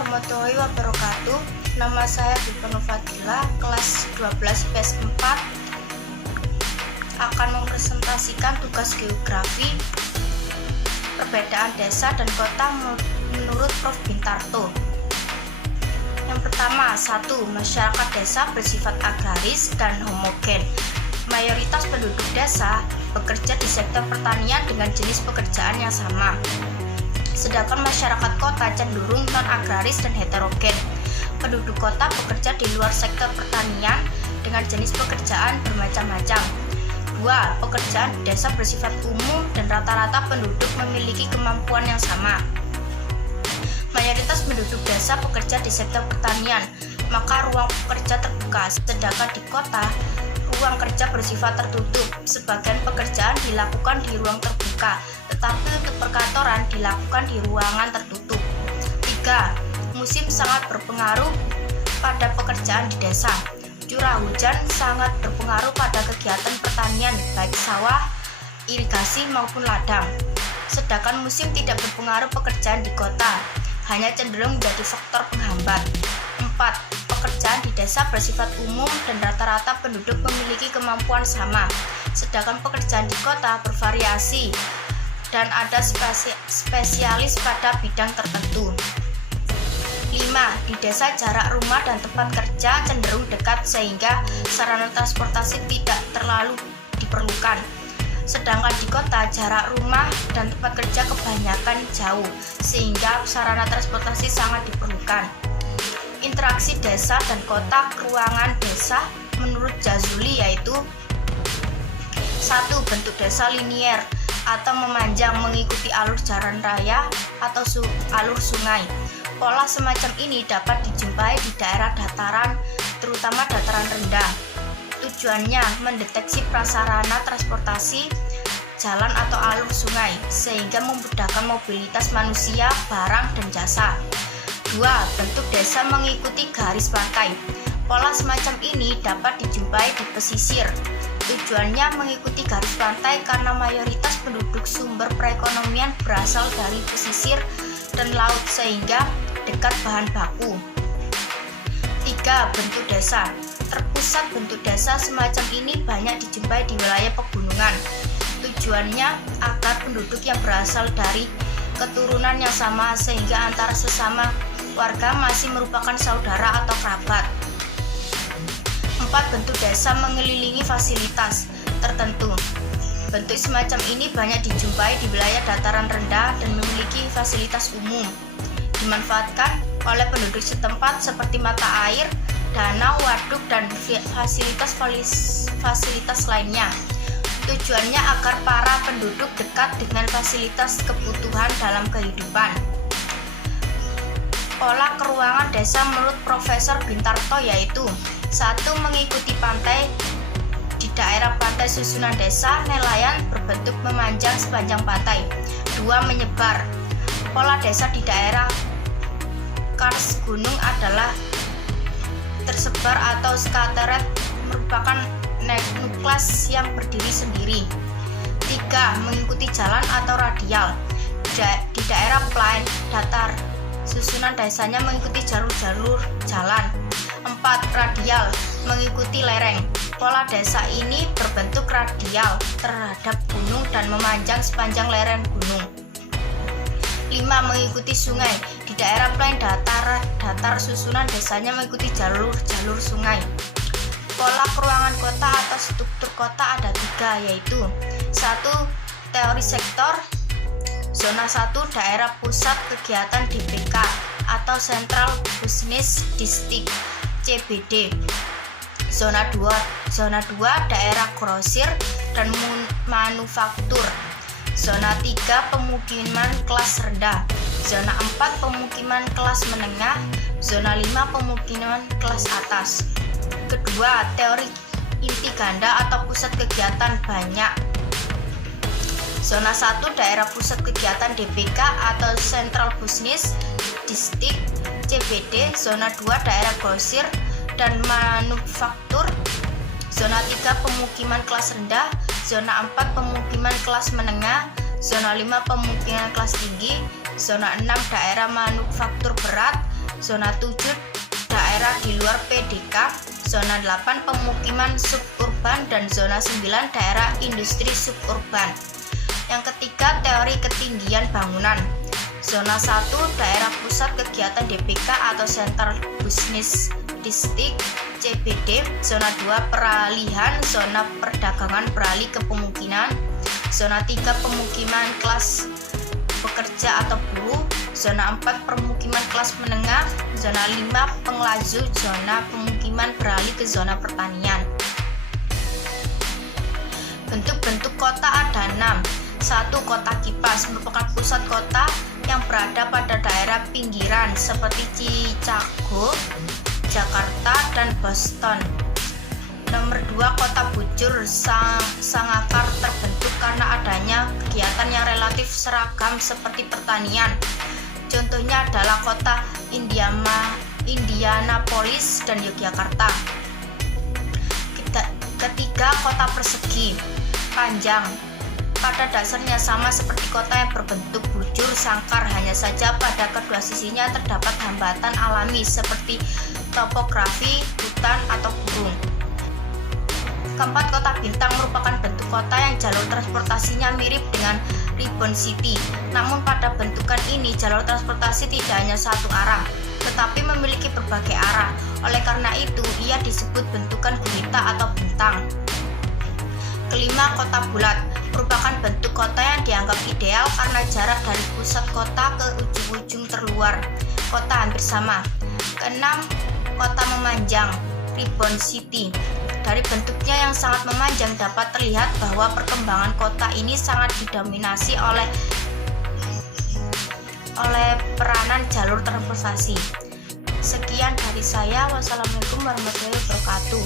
warahmatullahi wabarakatuh. Nama saya Dipenu Fadila, kelas 12 IPS 4, akan mempresentasikan tugas geografi perbedaan desa dan kota menurut Prof. Bintarto. Yang pertama, 1. Masyarakat desa bersifat agraris dan homogen. Mayoritas penduduk desa bekerja di sektor pertanian dengan jenis pekerjaan yang sama. Sedangkan masyarakat kota cenderung non-agraris dan heterogen. Penduduk kota bekerja di luar sektor pertanian dengan jenis pekerjaan bermacam-macam. 2. Pekerjaan di desa bersifat umum dan rata-rata penduduk memiliki kemampuan yang sama. Mayoritas penduduk desa bekerja di sektor pertanian, maka ruang pekerja terbuka, sedangkan di kota, ruang kerja bersifat tertutup. Sebagian pekerjaan dilakukan di ruang terbuka, tetapi untuk perkantoran dilakukan di ruangan tertutup. 3. Musim sangat berpengaruh pada pekerjaan di desa. Curah hujan sangat berpengaruh pada kegiatan pertanian, baik sawah, irigasi maupun ladang. Sedangkan musim tidak berpengaruh pekerjaan di kota, hanya cenderung menjadi faktor penghambat. 4. Pekerjaan di desa bersifat umum dan rata-rata penduduk memiliki kemampuan sama. Sedangkan pekerjaan di kota bervariasi dan ada spesialis pada bidang tertentu. 5. Di desa jarak rumah dan tempat kerja cenderung dekat sehingga sarana transportasi tidak terlalu diperlukan. Sedangkan di kota jarak rumah dan tempat kerja kebanyakan jauh sehingga sarana transportasi sangat diperlukan. Interaksi desa dan kota ruangan desa menurut Jazuli yaitu 1. Bentuk desa linier atau memanjang mengikuti alur jalan raya atau alur sungai. Pola semacam ini dapat dijumpai di daerah dataran, terutama dataran rendah. Tujuannya mendeteksi prasarana transportasi, jalan atau alur sungai, sehingga memudahkan mobilitas manusia, barang, dan jasa. 2. Bentuk desa mengikuti garis pantai. Pola semacam ini dapat dijumpai di pesisir. Tujuannya mengikuti garis pantai karena mayoritas penduduk sumber perekonomian berasal dari pesisir dan laut sehingga dekat bahan baku. 3. Bentuk desa. Terpusat bentuk desa semacam ini banyak dijumpai di wilayah pegunungan. Tujuannya agar penduduk yang berasal dari keturunan yang sama sehingga antara sesama warga masih merupakan saudara atau kerabat. 4. Bentuk desa mengelilingi fasilitas tertentu. Bentuk semacam ini banyak dijumpai di wilayah dataran rendah dan memiliki fasilitas umum. Dimanfaatkan oleh penduduk setempat seperti mata air, danau, waduk, dan fasilitas lainnya. Tujuannya agar para penduduk dekat dengan fasilitas kebutuhan dalam kehidupan. Pola keruangan desa menurut Profesor Bintarto yaitu 1. Mengikuti pantai. Di daerah pantai susunan desa, nelayan berbentuk memanjang sepanjang pantai. 2. Menyebar. Pola desa di daerah kars gunung adalah tersebar atau scattered, merupakan nukleus yang berdiri sendiri. 3. Mengikuti jalan atau radial. Di daerah plain datar, susunan desanya mengikuti jalur-jalur jalan. 4. Radial, mengikuti lereng. Pola desa ini berbentuk radial terhadap gunung dan memanjang sepanjang lereng gunung. 5. Mengikuti sungai. Di daerah plain datar susunan desanya mengikuti jalur-jalur sungai. Pola keruangan kota atau struktur kota ada 3 yaitu 1. Teori sektor. Zona 1 daerah pusat kegiatan DBK atau Central Business District CBD. Zona 2 daerah grosir dan manufaktur. Zona 3 pemukiman kelas rendah. Zona 4 pemukiman kelas menengah. Zona 5 pemukiman kelas atas. Kedua, teori inti ganda atau pusat kegiatan banyak. Zona 1 daerah pusat kegiatan DBK atau Central Business District CBD. Zona 2 daerah grosir dan manufaktur. Zona 3 pemukiman kelas rendah. Zona 4 pemukiman kelas menengah. Zona 5 pemukiman kelas tinggi. Zona 6 daerah manufaktur berat. Zona 7 daerah di luar PDK, zona 8 pemukiman suburban, dan zona 9 daerah industri suburban. Yang ketiga, teori ketinggian bangunan. Zona 1 daerah pusat kegiatan DBK atau Central Business District CBD. Zona 2 peralihan zona perdagangan beralih ke pemukiman. Zona 3 pemukiman kelas pekerja atau buruh. Zona 4 permukiman kelas menengah. Zona 5 pengelaju. Zona pemukiman beralih ke zona pertanian. Bentuk-bentuk kota ada 6. 1. Kota kipas merupakan pusat kota yang berada pada daerah pinggiran seperti Chicago, Jakarta, dan Boston. Nomor 2. Kota bujur sangakar terbentuk karena adanya kegiatan yang relatif seragam seperti pertanian. Contohnya adalah kota Indianapolis dan Yogyakarta. Ketiga, kota persegi panjang. Pada dasarnya sama seperti kota yang berbentuk bujur sangkar, hanya saja pada kedua sisinya terdapat hambatan alami seperti topografi, hutan, atau gunung. Keempat, kota bintang merupakan bentuk kota yang jalur transportasinya mirip dengan Ribbon City. Namun pada bentukan ini jalur transportasi tidak hanya satu arah, tetapi memiliki berbagai arah. Oleh karena itu, ia disebut bentukan gurita atau bintang. Kelima, kota bulat merupakan bentuk kota yang dianggap ideal karena jarak dari pusat kota ke ujung-ujung terluar kota hampir sama. Keenam, kota memanjang Ribbon City. Dari bentuknya yang sangat memanjang dapat terlihat bahwa perkembangan kota ini sangat didominasi oleh peranan jalur transportasi. Sekian dari saya. Wassalamualaikum warahmatullahi wabarakatuh.